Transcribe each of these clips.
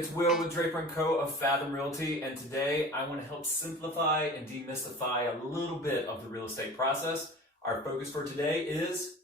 it's Will with Draper & Co. of Fathom Realty, and today I want to help simplify and demystify a little bit of the real estate process. Our focus for today is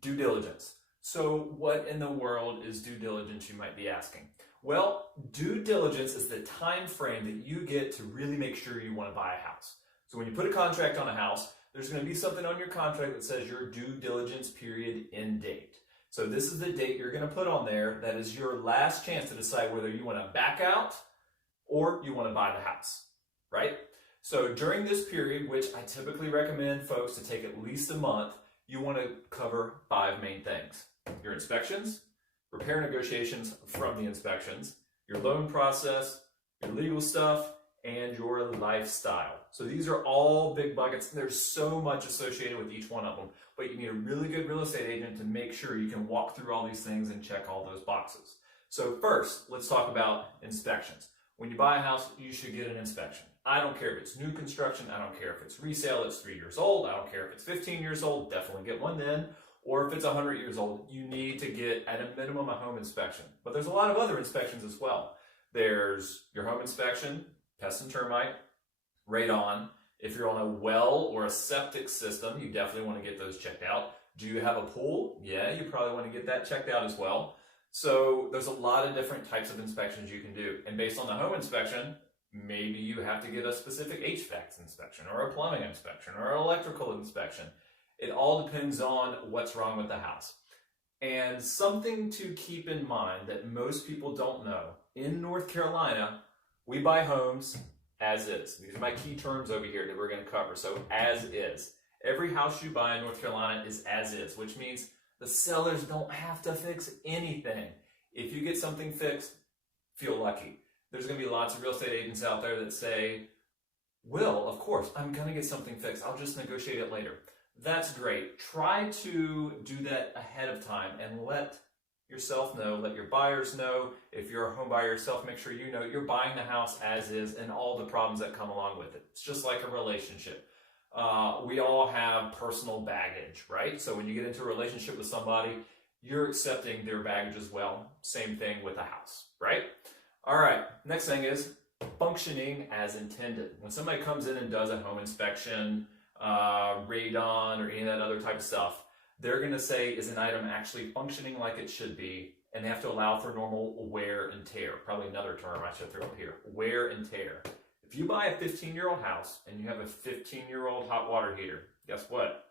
due diligence. So what in the world is due diligence, you might be asking? Well, due diligence is the time frame that you get to really make sure you want to buy a house. So when you put a contract on a house, there's going to be something on your contract that says your due diligence period end date. So this is the date you're going to put on there. That is your last chance to decide whether you want to back out or you want to buy the house, right? So during this period, which I typically recommend folks to take at least a month, you want to cover 5 main things: your inspections, repair negotiations from the inspections, your loan process, your legal stuff, and your lifestyle. So these are all big buckets. There's so much associated with each one of them, but you need a really good real estate agent to make sure you can walk through all these things and check all those boxes. So first, let's talk about inspections. When you buy a house, you should get an inspection. I don't care if it's new construction, I don't care if it's resale, it's 3 years old, I don't care if it's 15 years old, definitely get one then, or if it's 100 years old, you need to get at a minimum a home inspection. But there's a lot of other inspections as well. There's your home inspection, pest and termite, radon. If you're on a well or a septic system, you definitely want to get those checked out. Do you have a pool? Yeah, you probably want to get that checked out as well. So there's a lot of different types of inspections you can do. And based on the home inspection, maybe you have to get a specific HVAC inspection or a plumbing inspection or an electrical inspection. It all depends on what's wrong with the house. And something to keep in mind that most people don't know, in North Carolina, we buy homes as is. These are my key terms over here that we're going to cover. So as is. Every house you buy in North Carolina is as is, which means the sellers don't have to fix anything. If you get something fixed, feel lucky. There's going to be lots of real estate agents out there that say, Will, of course, I'm going to get something fixed. I'll just negotiate it later. That's great. Try to do that ahead of time and let yourself know, let your buyers know. If you're a home buyer yourself, make sure you know you're buying the house as is and all the problems that come along with it. It's just like a relationship. We all have personal baggage, right? So when you get into a relationship with somebody, you're accepting their baggage as well. Same thing with a house, right? All right, next thing is functioning as intended. When somebody comes in and does a home inspection, radon, or any of that other type of stuff, they're going to say, is an item actually functioning like it should be? And they have to allow for normal wear and tear. Probably another term I should throw up here, wear and tear. If you buy a 15-year-old house and you have a 15-year-old hot water heater, guess what?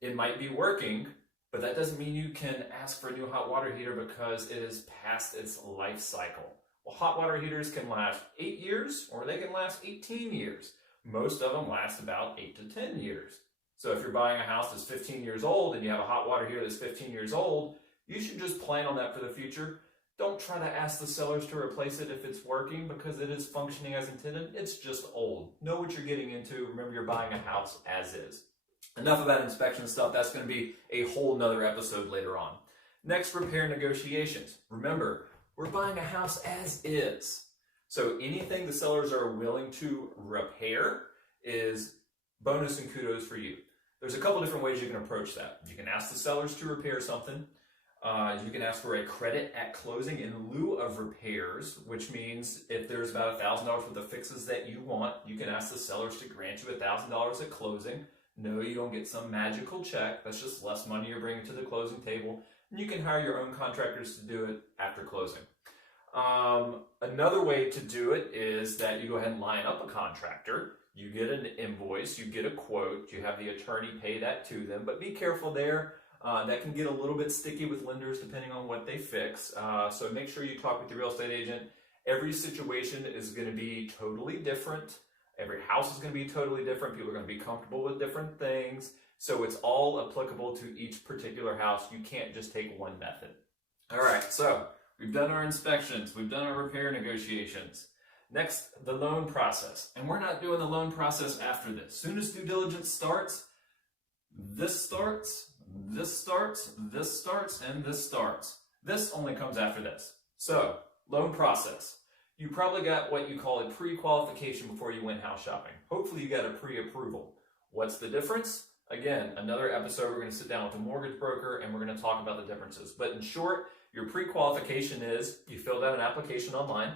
It might be working, but that doesn't mean you can ask for a new hot water heater because it is past its life cycle. Well, hot water heaters can last 8 years or they can last 18 years. Most of them last about 8 to 10 years. So if you're buying a house that's 15 years old and you have a hot water heater that's 15 years old, you should just plan on that for the future. Don't try to ask the sellers to replace it if it's working because it is functioning as intended. It's just old. Know what you're getting into. Remember, you're buying a house as is. Enough about inspection stuff. That's going to be a whole nother episode later on. Next, repair negotiations. Remember, we're buying a house as is. So anything the sellers are willing to repair is bonus and kudos for you. There's a couple different ways you can approach that. You can ask the sellers to repair something. You can ask for a credit at closing in lieu of repairs, which means if there's about $1,000 worth of fixes that you want, you can ask the sellers to grant you $1,000 at closing. No, you don't get some magical check. That's just less money you're bringing to the closing table. And you can hire your own contractors to do it after closing. Another way to do it is that you go ahead and line up a contractor. You get an invoice, you get a quote, you have the attorney pay that to them, but be careful there. That can get a little bit sticky with lenders depending on what they fix. So make sure you talk with your real estate agent. Every situation is going to be totally different. Every house is going to be totally different. People are going to be comfortable with different things. So it's all applicable to each particular house. You can't just take one method. All right, so we've done our inspections. We've done our repair negotiations. Next, the loan process. And we're not doing the loan process after this. As soon as due diligence starts, this starts, this starts, this starts, and this starts. This only comes after this. So, loan process. You probably got what you call a pre-qualification before you went house shopping. Hopefully you got a pre-approval. What's the difference? Again, another episode, we're going to sit down with a mortgage broker and we're going to talk about the differences. But in short, Your pre-qualification is you filled out an application online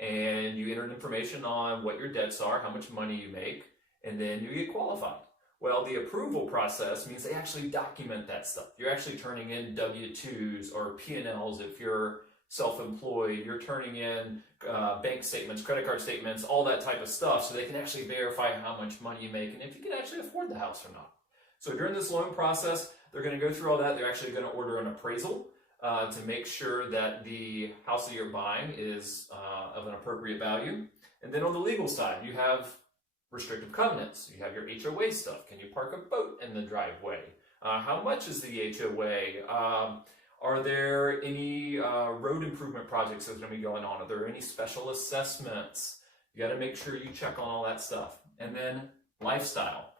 and you entered information on what your debts are, how much money you make, and then you get qualified. Well, the approval process means they actually document that stuff. You're actually turning in W-2s or P&Ls if you're self-employed. You're turning in bank statements, credit card statements, all that type of stuff, so they can actually verify how much money you make and if you can actually afford the house or not. So during this loan process, they're going to go through all that. They're actually going to order an appraisal to make sure that the house that you're buying is of an appropriate value. And then on the legal side, you have restrictive covenants. You have your HOA stuff. Can you park a boat in the driveway? How much is the HOA? Are there any road improvement projects that are going to be going on? Are there any special assessments? You got to make sure you check on all that stuff. And then lifestyle.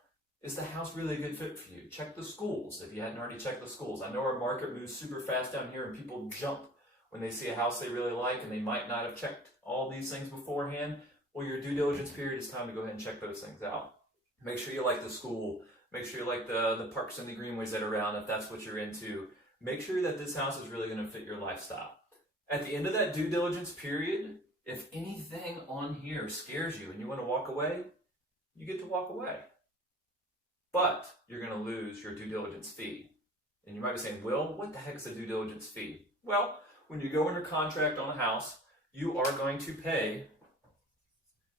Is the house really a good fit for you? Check the schools if you hadn't already checked the schools. I know our market moves super fast down here and people jump when they see a house they really like and they might not have checked all these things beforehand. Well, your due diligence period is time to go ahead and check those things out. Make sure you like the school. Make sure you like the parks and the greenways that are around if that's what you're into. Make sure that this house is really going to fit your lifestyle. At the end of that due diligence period, if anything on here scares you and you want to walk away, you get to walk away. But you're going to lose your due diligence fee. And you might be saying, Will, what the heck is a due diligence fee? Well, when you go under contract on a house, you are going to pay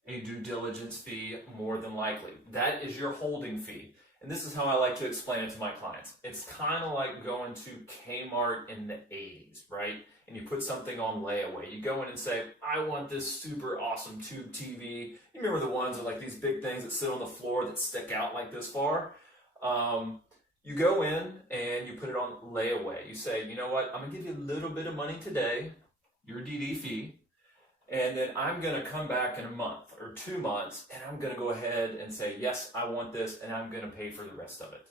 a due diligence fee more than likely. That is your holding fee. And this is how I like to explain it to my clients. It's kind of like going to Kmart in the 80s, right? And you put something on layaway. You go in and say, I want this super awesome tube TV. You remember the ones with like these big things that sit on the floor that stick out like this far? You go in and you put it on layaway. You say, you know what? I'm going to give you a little bit of money today, your DD fee, and then I'm going to come back in a month or 2 months and I'm going to go ahead and say, yes, I want this, and I'm going to pay for the rest of it.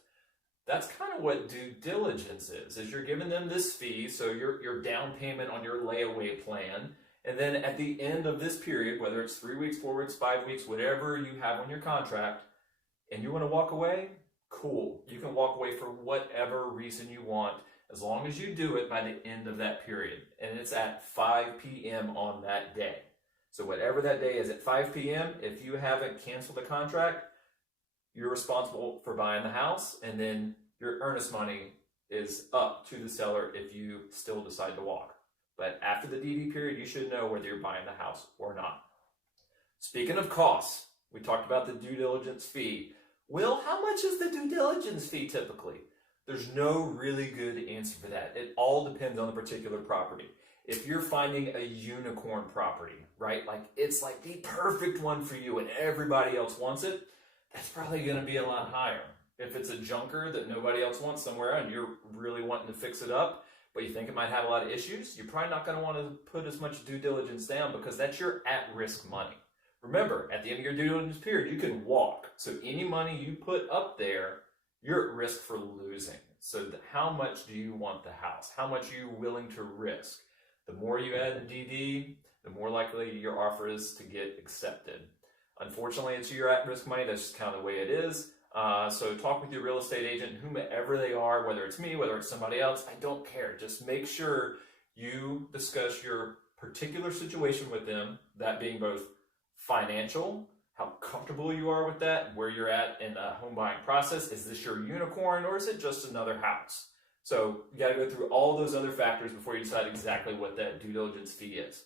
That's kind of what due diligence is you're giving them this fee, so your down payment on your layaway plan, and then at the end of this period, whether it's 3 weeks, 4 weeks, 5 weeks, whatever you have on your contract, and you want to walk away, cool. You can walk away for whatever reason you want, as long as you do it by the end of that period, and it's at 5 p.m. on that day. So whatever that day is at 5 p.m., if you haven't canceled the contract, you're responsible for buying the house, and then your earnest money is up to the seller if you still decide to walk. But after the DD period, you should know whether you're buying the house or not. Speaking of costs, we talked about the due diligence fee. Will, how much is the due diligence fee typically? There's no really good answer for that. It all depends on the particular property. If you're finding a unicorn property, right, like it's like the perfect one for you and everybody else wants it, that's probably going to be a lot higher. If it's a junker that nobody else wants somewhere and you're really wanting to fix it up, but you think it might have a lot of issues, you're probably not going to want to put as much due diligence down because that's your at-risk money. Remember, at the end of your due diligence period, you can walk. So any money you put up there, you're at risk for losing. So how much do you want the house? How much are you willing to risk? The more you add in DD, the more likely your offer is to get accepted. Unfortunately, it's your at-risk money. That's just kind of the way it is. So talk with your real estate agent, whomever they are, whether it's me, whether it's somebody else, I don't care. Just make sure you discuss your particular situation with them, that being both financial, how comfortable you are with that, where you're at in the home buying process. Is this your unicorn or is it just another house? So you got to go through all those other factors before you decide exactly what that due diligence fee is.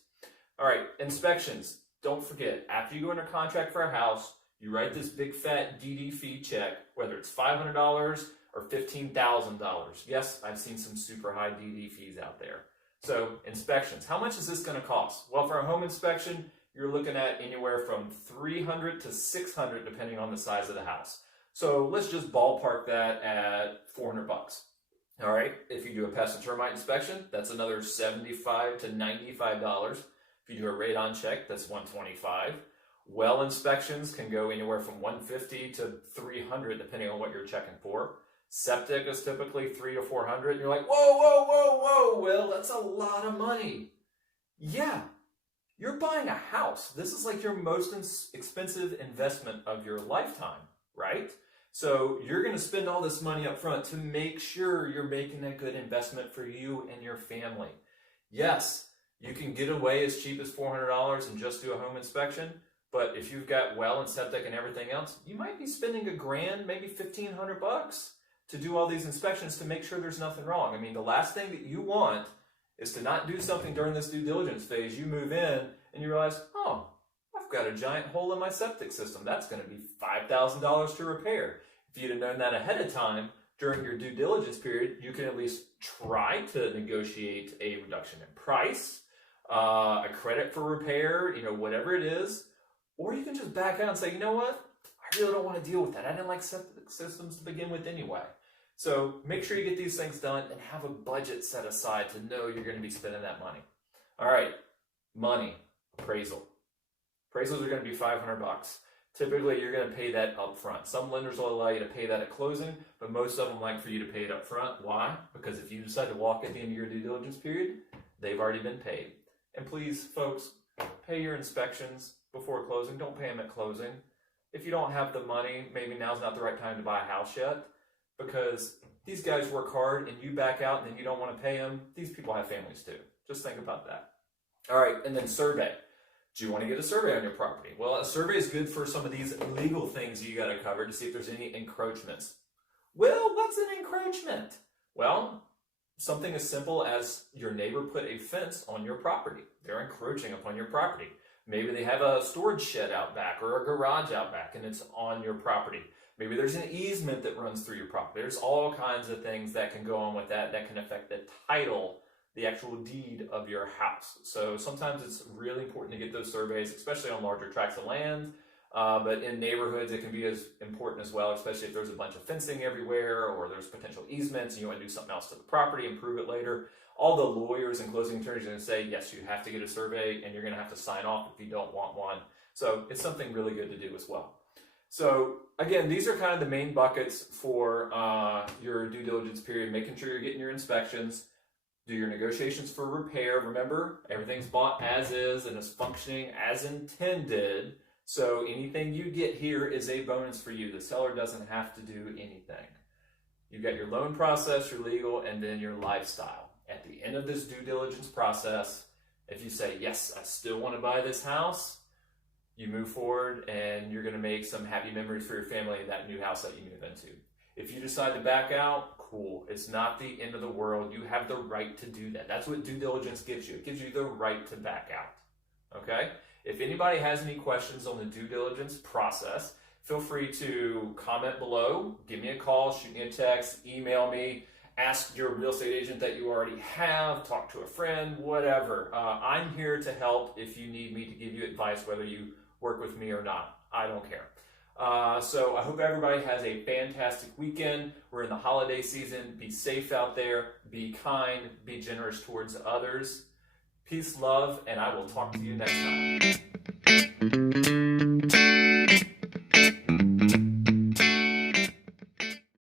All right, inspections. Don't forget, after you go under contract for a house, you write this big fat DD fee check, whether it's $500 or $15,000. Yes, I've seen some super high DD fees out there. So inspections, how much is this going to cost? Well, for a home inspection, you're looking at anywhere from $300 to $600 depending on the size of the house. So let's just ballpark that at $400. All right, if you do a pest and termite inspection, that's another $75 to $95. If you do a radon check, that's $125. Well inspections can go anywhere from $150 to $300 depending on what you're checking for. Septic is typically $300 to $400. And you're like, whoa, Will, that's a lot of money. Yeah, you're buying a house. This is like your most expensive investment of your lifetime, right? So you're going to spend all this money up front to make sure you're making a good investment for you and your family. Yes, you can get away as cheap as $400 and just do a home inspection, but if you've got well and septic and everything else, you might be spending $1,000, maybe $1,500 to do all these inspections to make sure there's nothing wrong. I mean, the last thing that you want is to not do something during this due diligence phase. You move in and you realize, oh, I've got a giant hole in my septic system. That's going to be $5,000 to repair. If you'd have known that ahead of time during your due diligence period, you can at least try to negotiate a reduction in price, a credit for repair, whatever it is. Or you can just back out and say, you know what? I really don't want to deal with that. I didn't like septic systems to begin with anyway. So make sure you get these things done and have a budget set aside to know you're going to be spending that money. All right, money, appraisal. Appraisals are going to be $500. Typically, you're going to pay that up front. Some lenders will allow you to pay that at closing, but most of them like for you to pay it up front. Why? Because if you decide to walk at the end of your due diligence period, they've already been paid. And please, folks, pay your inspections before closing. Don't pay them at closing. If you don't have the money, maybe now's not the right time to buy a house yet, because these guys work hard and you back out and then you don't want to pay them. These people have families too. Just think about that. All right, and then survey. Do you want to get a survey on your property? Well, a survey is good for some of these legal things you got to cover to see if there's any encroachments. Well, what's an encroachment? Well, something as simple as your neighbor put a fence on your property. They're encroaching upon your property. Maybe they have a storage shed out back or a garage out back and it's on your property. Maybe there's an easement that runs through your property. There's all kinds of things that can go on with that can affect the title, the actual deed of your house. So sometimes it's really important to get those surveys, especially on larger tracts of land. But in neighborhoods, it can be as important as well, especially if there's a bunch of fencing everywhere or there's potential easements and you want to do something else to the property, improve it later. All the lawyers and closing attorneys are going to say, yes, you have to get a survey and you're going to have to sign off if you don't want one. So it's something really good to do as well. So again, these are kind of the main buckets for your due diligence period, making sure you're getting your inspections, do your negotiations for repair. Remember, everything's bought as is and is functioning as intended. So anything you get here is a bonus for you. The seller doesn't have to do anything. You've got your loan process, your legal, and then your lifestyle. At the end of this due diligence process, if you say, yes, I still want to buy this house, you move forward and you're going to make some happy memories for your family in that new house that you move into. If you decide to back out, cool. It's not the end of the world. You have the right to do that. That's what due diligence gives you. It gives you the right to back out. Okay? If anybody has any questions on the due diligence process, feel free to comment below, give me a call, shoot me a text, email me, ask your real estate agent that you already have, talk to a friend, whatever. I'm here to help if you need me to give you advice, whether you work with me or not. I don't care. So I hope everybody has a fantastic weekend. We're in the holiday season. Be safe out there. Be kind. Be generous towards others. Peace, love, and I will talk to you next time.